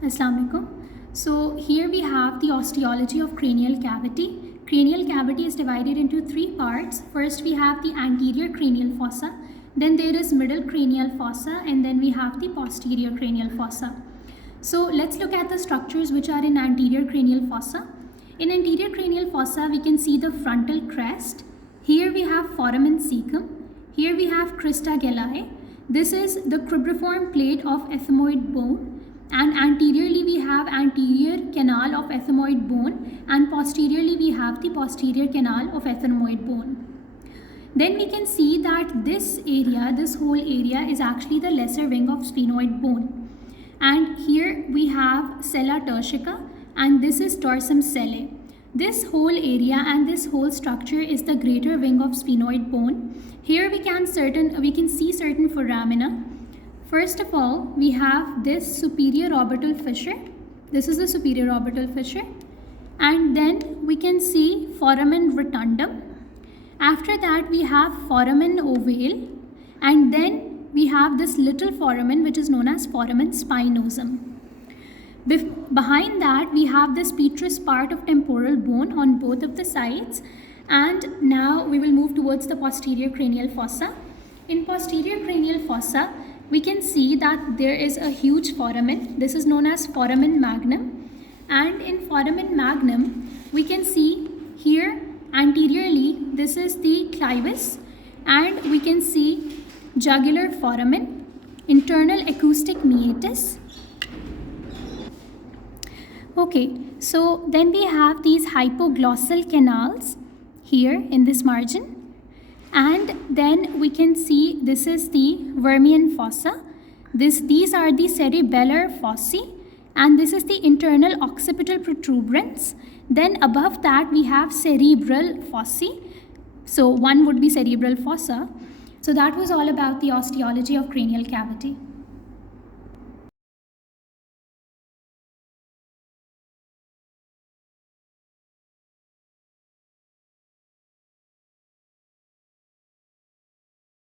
Assalamu alaikum. So here we have the osteology of cranial cavity. Cranial cavity is divided into three parts. First we have the anterior cranial fossa, then there is middle cranial fossa, and then we have the posterior cranial fossa. So let's look at the structures which are in anterior cranial fossa. In anterior cranial fossa we can see the frontal crest. Here we have foramen cecum. Here we have crista galli. This is the cribriform plate of ethmoid bone. And anteriorly we have anterior canal of ethmoid bone, and posteriorly we have the posterior canal of ethmoid bone. Then we can see that this whole area is actually the lesser wing of sphenoid bone. And here we have sella turcica, and this is dorsum sellae. This whole area and this whole structure is the greater wing of sphenoid bone. Here we can see certain foramina. First of all, we have this superior orbital fissure. This is the superior orbital fissure. And then we can see foramen rotundum. After that, we have foramen ovale. And then we have this little foramen which is known as foramen spinosum. Behind that, we have this petrous part of temporal bone on both of the sides. And now we will move towards the posterior cranial fossa. In posterior cranial fossa, we can see that there is a huge foramen. This is known as foramen magnum. And in foramen magnum, we can see here anteriorly, this is the clivus. And we can see jugular foramen, internal acoustic meatus. Okay, so then we have these hypoglossal canals here in this margin. And then we can see this is the Vermian fossa. These are the cerebellar fossae, and this is the internal occipital protuberance. Then above that we have cerebral fossae. So one would be cerebral fossa. So that was all about the osteology of cranial cavity.